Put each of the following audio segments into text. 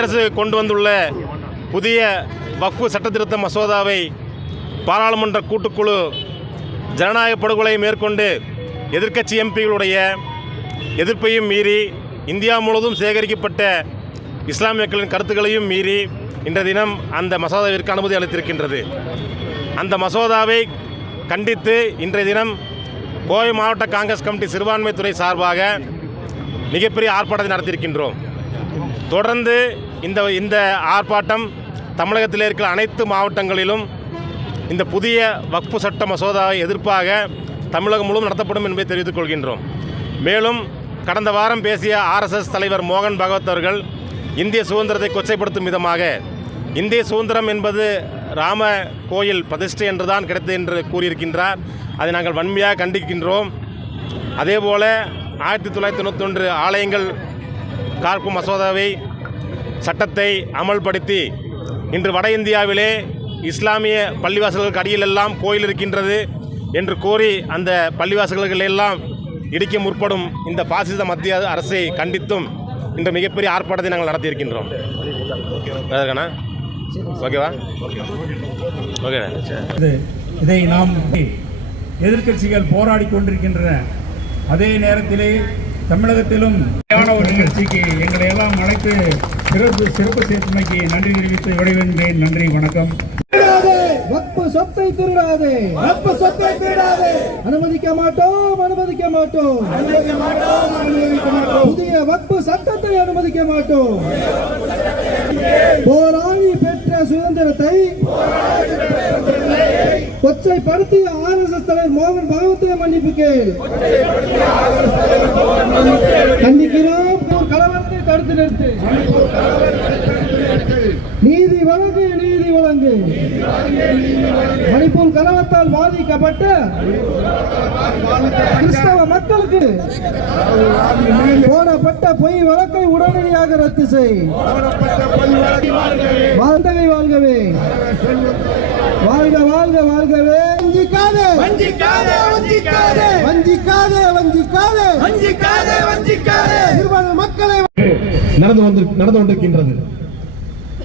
மத்திய அரசு கொண்டு வந்துள்ள புதிய வக்ஃபு சட்டத்திருத்த மசோதாவை பாராளுமன்ற கூட்டுக்குழு ஜனநாயக படுகொலை மேற்கொண்டு எதிர்க்கட்சி எம்பிகளுடைய எதிர்ப்பையும் மீறி இந்தியா முழுவதும் சேகரிக்கப்பட்ட இஸ்லாமியர்களின் கருத்துக்களையும் மீறி இன்றைய தினம் அந்த மசோதாவிற்கு அனுமதி அளித்திருக்கின்றது. அந்த மசோதாவை கண்டித்து இன்றைய தினம் கோவை மாவட்ட காங்கிரஸ் கமிட்டி சிறுபான்மைத்துறை சார்பாக மிகப்பெரிய ஆர்ப்பாட்டத்தை நடத்தியிருக்கின்றோம். தொடர்ந்து இந்த இந்த ஆர்ப்பாட்டம் தமிழகத்தில் இருக்கிற அனைத்து மாவட்டங்களிலும் இந்த புதிய வக்ஃபு சட்ட மசோதாவை எதிர்ப்பாக தமிழகம் முழுவதும் நடத்தப்படும் என்பதை தெரிவித்துக் கொள்கின்றோம். மேலும் கடந்த வாரம் பேசிய ஆர்எஸ்எஸ் தலைவர் மோகன் பகவத் அவர்கள் இந்திய சுதந்திரத்தை கொச்சைப்படுத்தும் விதமாக இந்திய சுதந்திரம் என்பது ராம கோயில் பிரதிஷ்டை என்றுதான் கிடைத்தது என்று கூறியிருக்கின்றார். அதை நாங்கள் வன்மையாக கண்டிக்கின்றோம். அதேபோல ஆயிரத்தி தொள்ளாயிரத்தி தொண்ணூத்தொன்று ஆலயங்கள் காக்கும் மசோதாவை சட்டத்தை அமல்படுத்தி இன்று வட இந்தியாவிலே இஸ்லாமிய பள்ளிவாசல்களுக்கு அடியிலெல்லாம் கோயில் இருக்கின்றது என்று கூறி அந்த பள்ளிவாசல்கள் எல்லாம் இடிக்க முற்படும் இந்த பாசிச மத்திய அரசை கண்டித்தும் இன்று மிகப்பெரிய ஆர்ப்பாட்டத்தை நாங்கள் நடத்தியிருக்கின்றோம். வேறுக்கண்ணா ஓகேவா? ஓகே இதை நாம் எதிர்கட்சிகள் போராடி கொண்டிருக்கின்றன. அதே நேரத்திலே தமிழகத்திலும் ஒரு நிகழ்ச்சிக்கு எங்களை எல்லாம் அழைத்து சிறப்பு சிறப்பு சேர்த்துமைக்கு நன்றி தெரிவித்து விடைபெறுகிறேன். நன்றி வணக்கம். திருடாதே. வக்பு சொத்தை திருடாதே. வக்பு சொத்தை திருடாதே. அனுமதிக்க மாட்டோம் அனுமதிக்க மாட்டோம். அனுமதிக்க மாட்டோம் அனுமதிக்க மாட்டோம். புதிய வக்பு சட்டத்தை அனுமதிக்க மாட்டோம். போராடி பெற்ற சுதந்திரத்தை கொச்சைப்படுத்திய ஆர்எஸ்எஸ் தலைவர் மோகன் பகவத்தை மன்னிப்பு கேள். கண்டிக்கிறோம். கலவரத்தை தடுத்து நிறுத்து. நீதி வழங்கு நீதி வழங்கு. மணிப்பூர் கலவரத்தால் பாதிக்கப்பட்ட கிறிஸ்தவ மக்களுக்கு போடப்பட்ட பொய் வழக்கை உடனடியாக ரத்து செய். வாழ்ந்தகை வாழ்கவே. வாழ்க வாழ்க வாழ்கவே. வஞ்சிக்காதே. வஞ்சிக்காதே வஞ்சிக்காதே. வஞ்சிக்காதே வஞ்சிக்காதே. வஞ்சிக்காதே வஞ்சிக்காதே. சிறுபான்மை மக்களை நடந்து வந்து நடந்து கொண்டிருக்கின்றது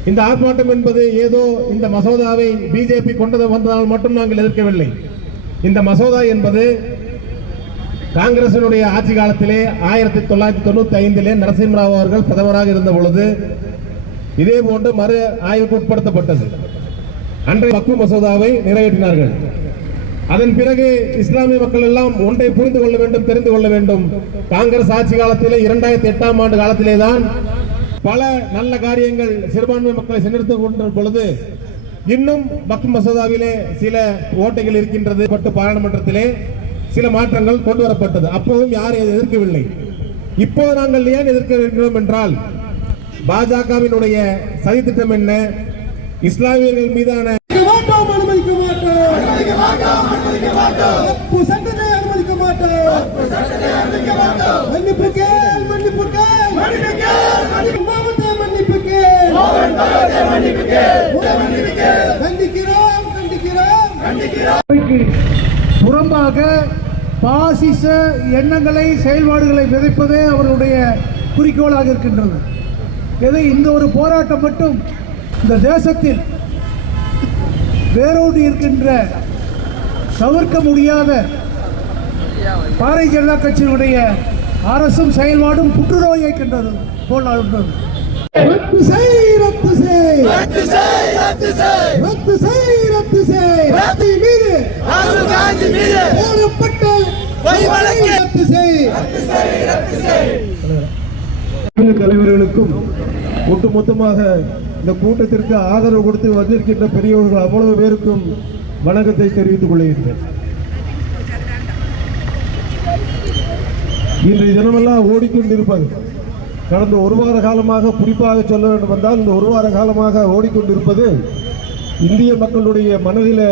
இந்த ஆர்ப்பாட்டம் என்பது ஏதோ இந்த மசோதாவை பிஜேபி கொண்டது வந்ததால் மட்டும் நாங்கள் எதிர்க்கவில்லை. இந்த மசோதா என்பது காங்கிரசினுடைய ஆட்சி காலத்திலே ஆயிரத்தி தொள்ளாயிரத்தி தொண்ணூத்தி ஐந்திலே நரசிம்மராவ் அவர்கள் பிரதமராக இருந்த பொழுது இதே போன்று மறு ஆய்வுக்கு உட்படுத்தப்பட்டது. அன்றைய வக்ஃபு மசோதாவை நிறைவேற்றினார்கள். அதன் பிறகு இஸ்லாமிய மக்கள் எல்லாம் ஒன்றை புரிந்து கொள்ள வேண்டும் தெரிந்து கொள்ள வேண்டும். காங்கிரஸ் ஆட்சி காலத்திலே இரண்டாயிரத்தி எட்டாம் ஆண்டு காலத்திலே தான் பல நல்ல காரியங்கள் சிறுபான்மை மக்களை சென்றெடுத்துக் கொண்ட பொழுது இன்னும் வக்ஃபு மசோதாவிலே சில ஓட்டைகள் இருக்கின்றது. பட்டு பாராளுமன்றத்திலே சில மாற்றங்கள் கொண்டு வரப்பட்டது அப்போதும் யாரும் எதிர்க்கவில்லை. இப்போ நாங்கள் ஏன் எதிர்க்க இருக்கிறோம் என்றால் பாஜகவினுடைய சதித்திட்டம் என்ன? இஸ்லாமியர்கள் மீதான மாட்டோம் அனுமதிக்க மாட்டோம். அனுமதிக்க மாட்டோம் அனுமதிக்க மாட்டோம். வக்பு சட்டத்தை அனுமதிக்க மாட்டோம். வக்பு சட்டத்தை அனுமதிக்க மாட்டோம். மன்னிப்பு கேள் மன்னிப்பு புறம்பாக பாசிச எண்ணங்களை செயல்பாடுகளை விதைப்பதே அவர்களுடைய குறிக்கோளாக இருக்கின்றது. எதை இந்த ஒரு போராட்டம் மட்டும் இந்த தேசத்தில் வேரோடு இருக்கின்ற தவிர்க்க முடியாத பாரதிய ஜனதா கட்சியினுடைய அரசும் செயல்பாடும் புற்றுநோயை கண்டது போல் உள்ளது ரத்து செய் ரத்து செய். ரத்து செய் ரத்து செய். ரத்து செய் ரத்து செய். ரத்து. மீது. ராகுல் காந்தி மீது. போடப்பட்ட பொய் வழக்கு. ரத்து செய். தலைவர்களுக்கும் ஒட்டுமொத்தமாக இந்த கூட்டத்திற்கு ஆதரவு கொடுத்து வந்திருக்கின்ற பெரியவர்கள் அவ்வளவு பேருக்கும் வணக்கத்தை தெரிவித்துக் கொள்கின்றேன் இன்றைய தினமெல்லாம் ஓடிக்கொண்டிருப்பது. கடந்த ஒரு வார காலமாக குறிப்பாக சொல்ல வேண்டும் என்றால் இந்த ஒரு வார காலமாக ஓடிக்கொண்டிருப்பது இந்திய மக்களுடைய மனதில்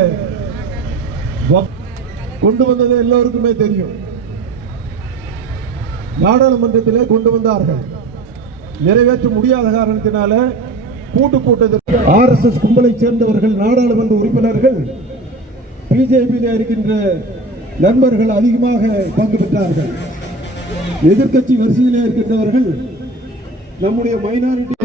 கொண்டு வந்தது எல்லோருக்குமே தெரியும். நாடாளுமன்றத்திலே கொண்டு வந்தார்கள். நிறைவேற்ற முடியாத காரணத்தினால கூட்டு கூட்டத்தில் ஆர்எஸ்எஸ் கும்பலை சேர்ந்தவர்கள் நாடாளுமன்ற உறுப்பினர்கள் பிஜேபியில் இருக்கின்ற நண்பர்கள் அதிகமாக பங்கு பெற்றார்கள். எதிர்க்கட்சி வரிசையிலே இருக்கின்றவர்கள் நம்முடைய மைனாரிட்டி